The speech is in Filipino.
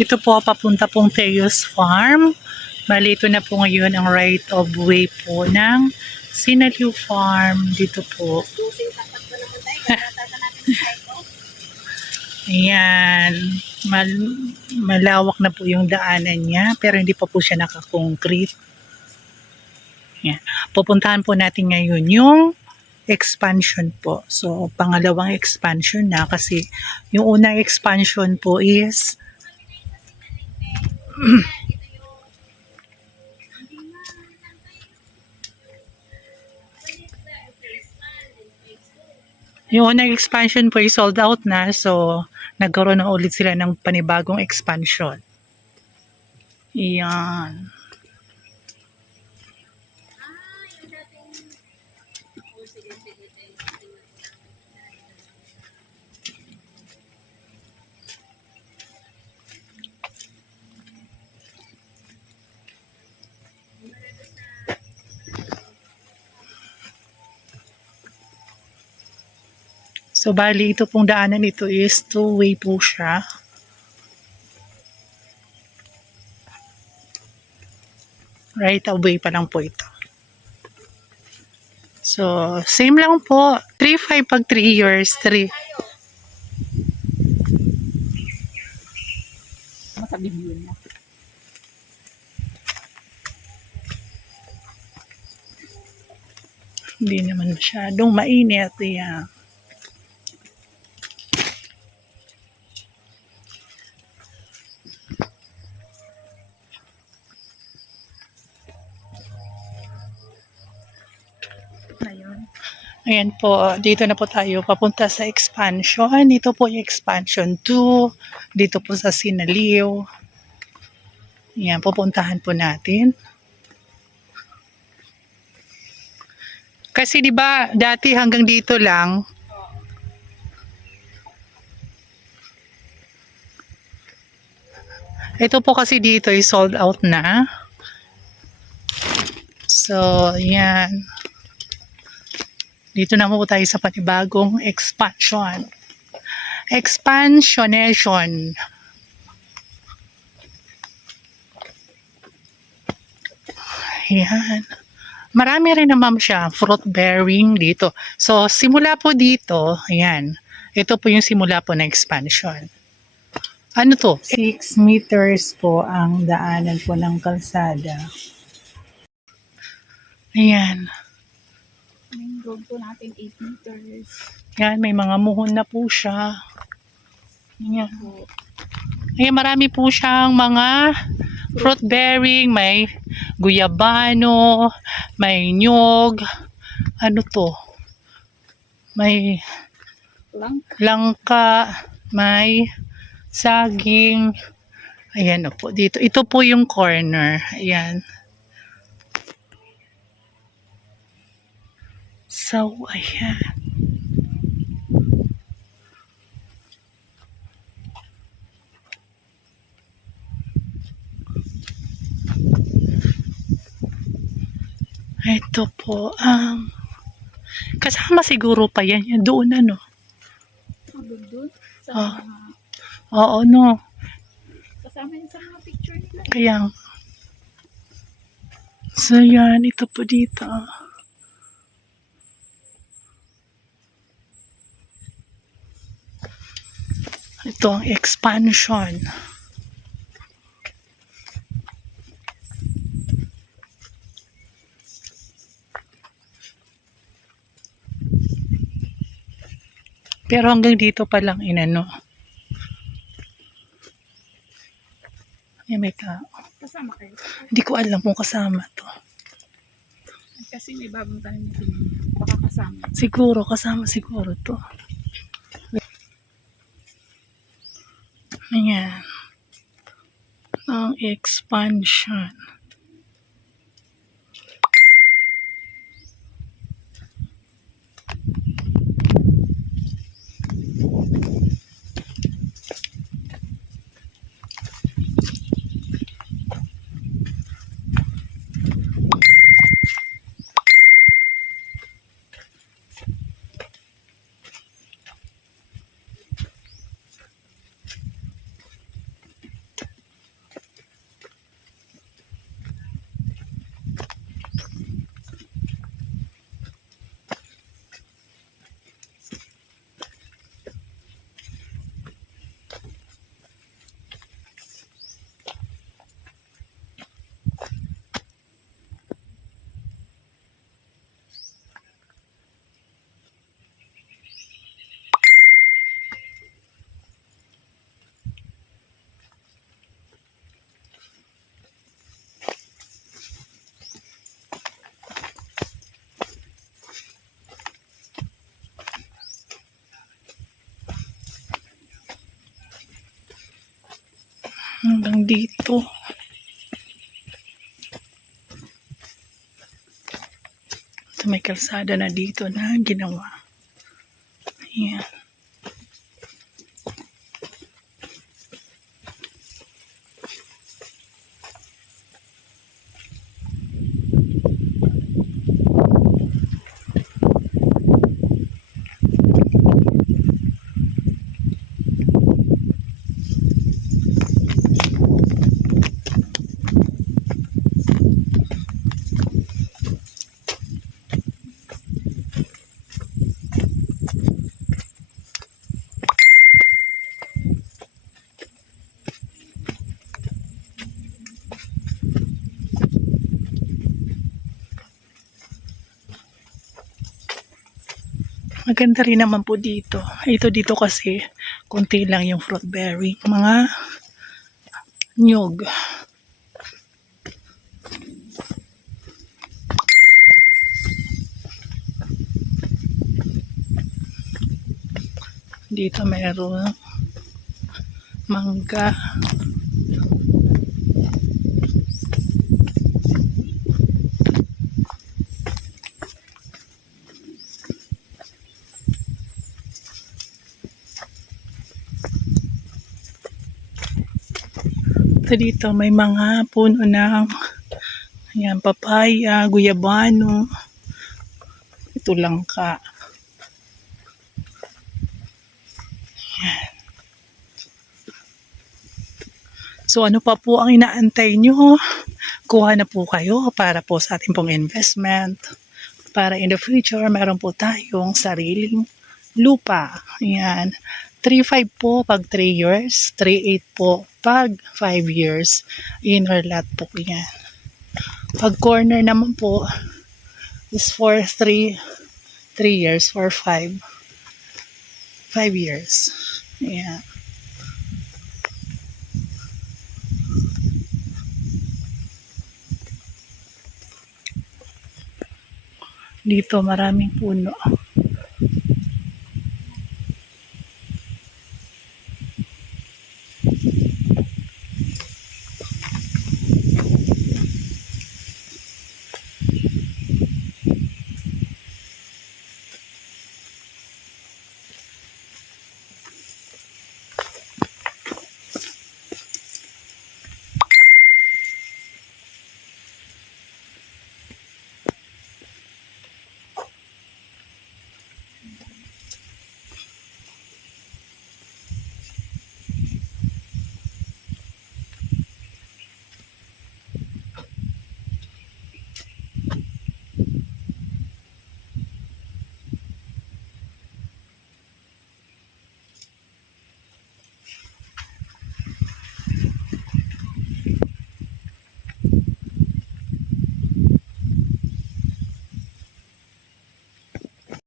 Ito po papunta pong Teos Farm. Bali ito na po ngayon ang right of way po ng Sinaliw Farm. Dito po. Ayan. Malawak na po yung daanan niya pero hindi pa po siya naka-concrete. Ayan. Pupuntahan po natin ngayon yung expansion po. So, pangalawang expansion na kasi yung unang expansion po is yung unang expansion po ay sold out na. So, nagkaroon na ulit sila ng panibagong expansion. Iyan. So, bali ito pong daanan ito is two-way po siya. Right of way pa lang po ito. So, same lang po. 3.5 pag 3 years. 3. Masabi yun na. Hindi naman masyadong mainit. Yan. Ayan po, dito na po tayo papunta sa expansion. Ito po yung expansion 2. Dito po sa Sinaliw. Ayan, pupuntahan po natin. Kasi 'di ba dati hanggang dito lang. Ito po kasi dito ay sold out na. So, yan. Dito na po tayo sa panibagong expansion. Expansionation. Ayan. Marami rin naman siya, fruit bearing dito. So, simula po dito, ayan. Ito po yung simula po na expansion. Ano to? 6 meters po ang daanan po ng kalsada. Ayan. Main road po natin 8 meters. Yan, may mga muhon na po siya. Ayan. Ayan, marami po siyang mga fruit bearing. May guyabano, may nyog. Ano to? May langka, may saging. Ayan na po dito. Ito po yung corner. Ayan. So, ayan. Ito po, kasama siguro pa yan. Yan doon ano. Doon? Sa Oh. Oo, no. kasama yun sa mga picture nila. Kaya, so yan, ito po dito. Ito ang expansion. Pero hanggang dito pa lang inano. Yan may tao. Kasama kayo. Hindi ko alam kung kasama to. Kasi may bagong tanim na baka kasama. Siguro, kasama siguro to. Ayan. Ang expansion. Hanggang dito. So, may kalsada na dito na ginawa. Ayan. Maganda rin naman po dito. Ito dito kasi, konti lang yung fruit bearing. Mga nyog. Dito meron mangga. Ito dito may mga puno ng ayan, papaya, guyabano. Ito langka. So ano pa po ang inaantay nyo? Kuha na po kayo para po sa ating pong investment. Para in the future, meron po tayong sariling lupa. Ayan. 3.5 po pag 3 years. 3.8 po pag 5 years. Inner lot po yan. Pag corner naman po is for 3 years for 5 years. Ayan. Dito maraming puno.